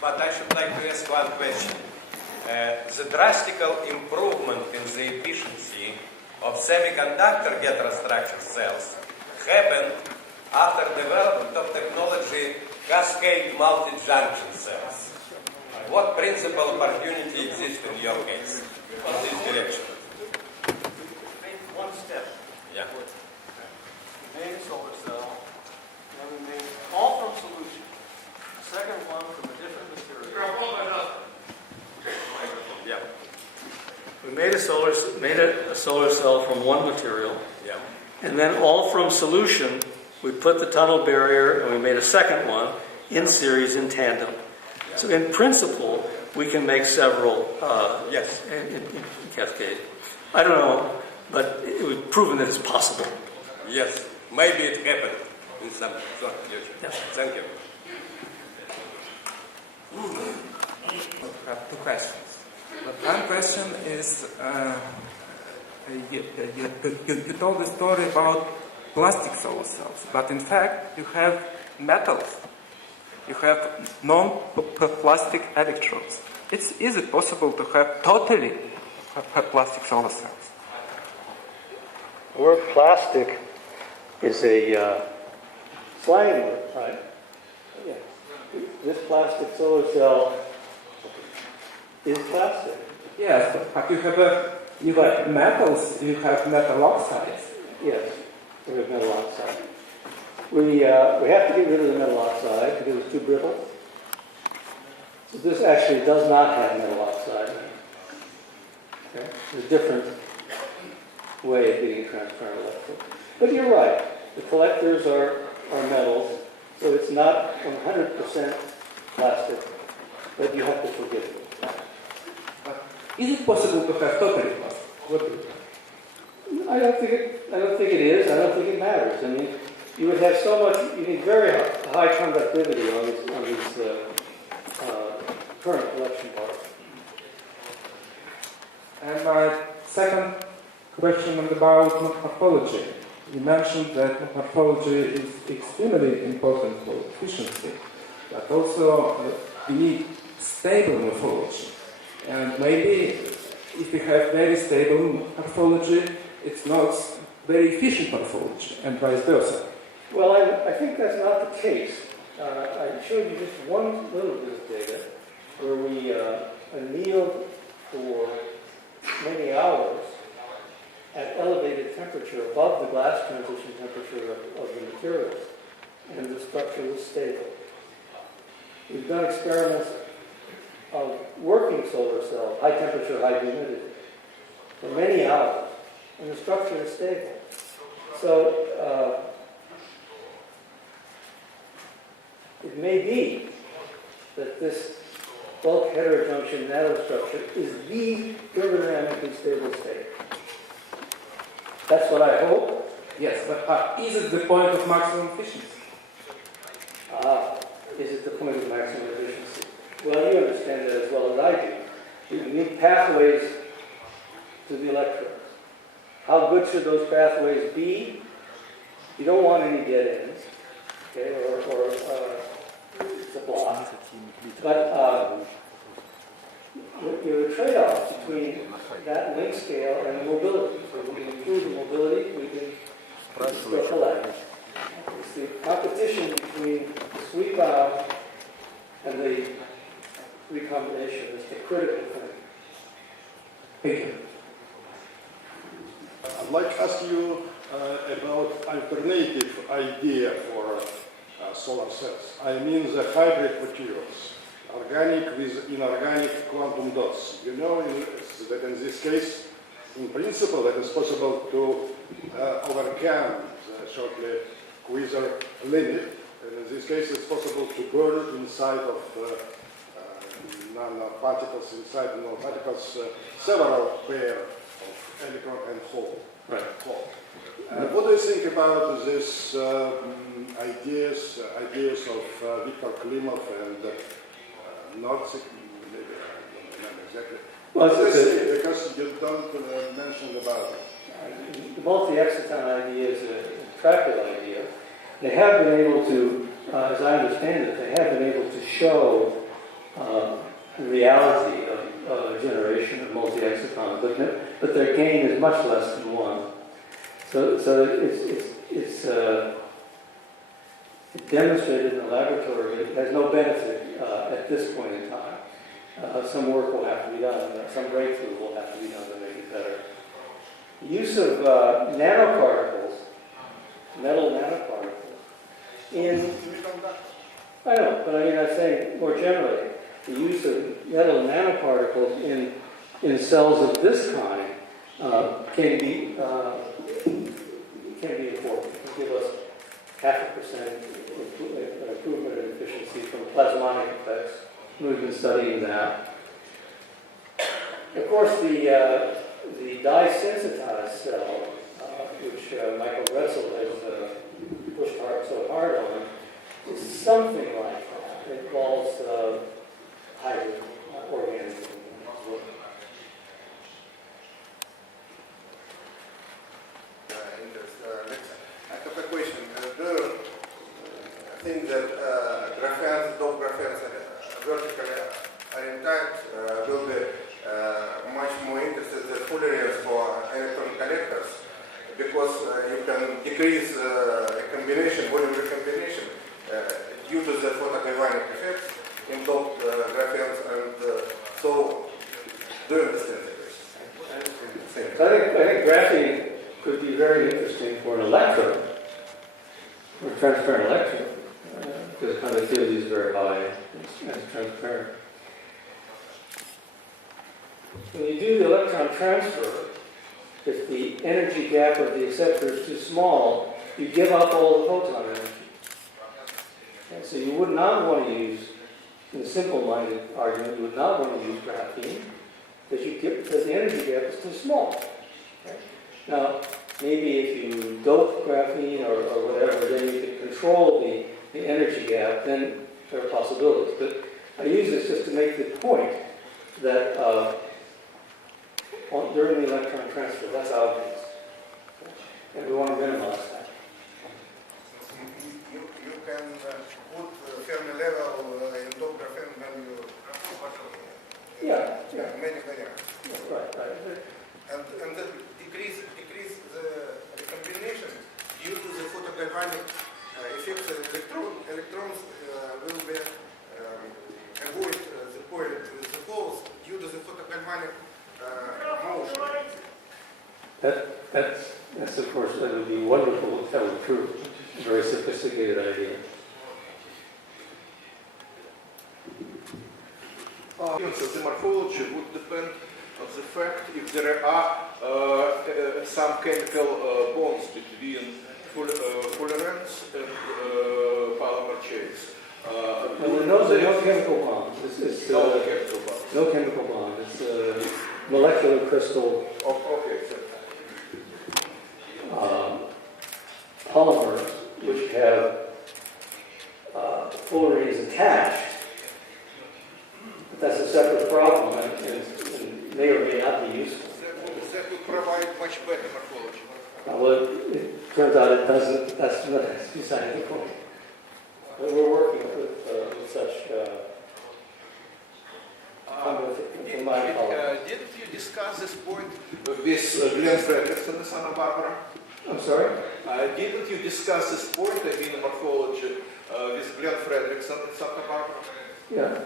But I should like to ask one question. The drastic improvement in the efficiency of semiconductor heterostructure cells happened after development of technology cascade multi-junction cells. What principal opportunity exists in your case in this direction? One step. Yeah. We made a solar cell, and we made all from solution. The second one from a different material. Yeah. We made a solar cell from one material, Yeah. and then all from solution, we put the tunnel barrier and we made a second one in series in tandem. So in principle, we can make several Yes. in cascade. I don't know, but we've proven that it's possible. Yes. Maybe it happened in some sort of future. Yes. Thank you. I have two questions. The one question is, you told the story about plastic solar cells, but in fact you have metals. You have non-plastic electrodes. Is it possible to have totally plastic solar cells? The word plastic is a slang word, right? Yeah. This plastic solar cell is plastic. Yes, but you have metals, you have metal oxides. Yes, we have metal oxide. We have to get rid of the metal oxide because it's too brittle. So this actually does not have metal oxide. Okay? It's a different way of getting a transparent electrode. But you're right. The collectors are metals, so it's not 100% plastic, but you have to forgive it. Is it possible to have totally plastic? What do you think? I don't think it is. I don't think it matters. I mean, you would have so much. You need very high conductivity on these current collection parts. And my second question is about morphology. You mentioned that morphology is extremely important for efficiency, but also we need stable morphology. And maybe if we have very stable morphology, it's not very efficient morphology, and vice versa. Well, I think that's not the case. I showed you just one little bit of data where we annealed for many hours at elevated temperature above the glass transition temperature of the materials, and the structure was stable. We've done experiments of working solar cells, high temperature, high humidity, for many hours, and the structure is stable. So it may be that this bulk heterojunction nanostructure is the thermodynamically stable state. That's what I hope. Yes, but is it the point of maximum efficiency? Is it the point of maximum efficiency? Well, you understand that as well as I do. You need pathways to the electrons. How good should those pathways be? You don't want any dead ends, okay, or it's a block. But you have a trade-off between that length scale and the mobility. So we can improve the mobility, we can still collect. It's the competition between the sweep out and the recombination is the critical thing. Thank you. I'd like to ask you about alternative idea for solar cells. I mean the hybrid materials, organic with inorganic quantum dots. You know that in this case, in principle, that is possible to overcome the shortly Quasar limit. And in this case, it's possible to burn inside of nanoparticles, several pair of electron and hole. Right. What do you think about these ideas of Viktor Klimov and Norzik? Maybe I don't remember exactly. Well, because you don't mention about it. The multi-exciton idea is an attractive idea. They have been able to, as I understand it, they have been able to show the reality of generation of multi-exotons, but their gain is much less than 1. So it's demonstrated in the laboratory. It has no benefit at this point in time. Some work will have to be done. Some breakthrough will have to be done to make it better. The use of nanoparticles, metal nanoparticles, in, I know, but I mean, I'm saying more generally, the use of metal nanoparticles in cells of this kind can be important. It can give us 0.5% improvement in efficiency from plasmonic effects. We've been studying that. Of course, the dye-sensitized cell, which Michael Retzel has pushed so hard on, is something like that. It involves hybrid organisms. I have a question. Do you think that graphenes, doped graphenes, vertically oriented will be much more interested than fullerenes for electron collectors, because you can decrease volume recombination due to the photogalvanic effect in doped graphenes, and so do you understand this? I think graphene could be very interesting for an electrode, for a transparent electrode, because the conductivity is very high and it's transparent. When you do the electron transfer, if the energy gap of the acceptor is too small, you give up all the photon energy. And so you would not want to use, in a simple-minded argument, you would not want to use graphene because the energy gap is too small. Okay? Now, maybe if you dope graphene or whatever, then you can control the energy gap, then there are possibilities. But I use this just to make the point that during the electron transfer, that's obvious. And we want to minimize that. You can put Fermi level in doped graphene when you... Yeah. Many. Yeah, right. And then decrease the recombination due to the photogalvanic effects. Electrons will be avoid the point with the holes due to the photogalvanic motion. That's of course, that would be wonderful if that were true. It's a very sophisticated idea. The morphology would depend on the fact if there are some chemical bonds between fullerenes and polymer chains. No chemical bond. No chemical bond. It's molecular crystal polymers which have fullerenes attached. But that's a separate problem and may or may not be useful. That would provide much better morphology. Well, it turns out it doesn't. That's beside the point. But we're working with such combined polymers. Didn't you discuss this point with Glenn Fredrickson in Santa Barbara? I'm sorry? Didn't you discuss this point, morphology, with Glenn Fredrickson in Santa Barbara? Yeah.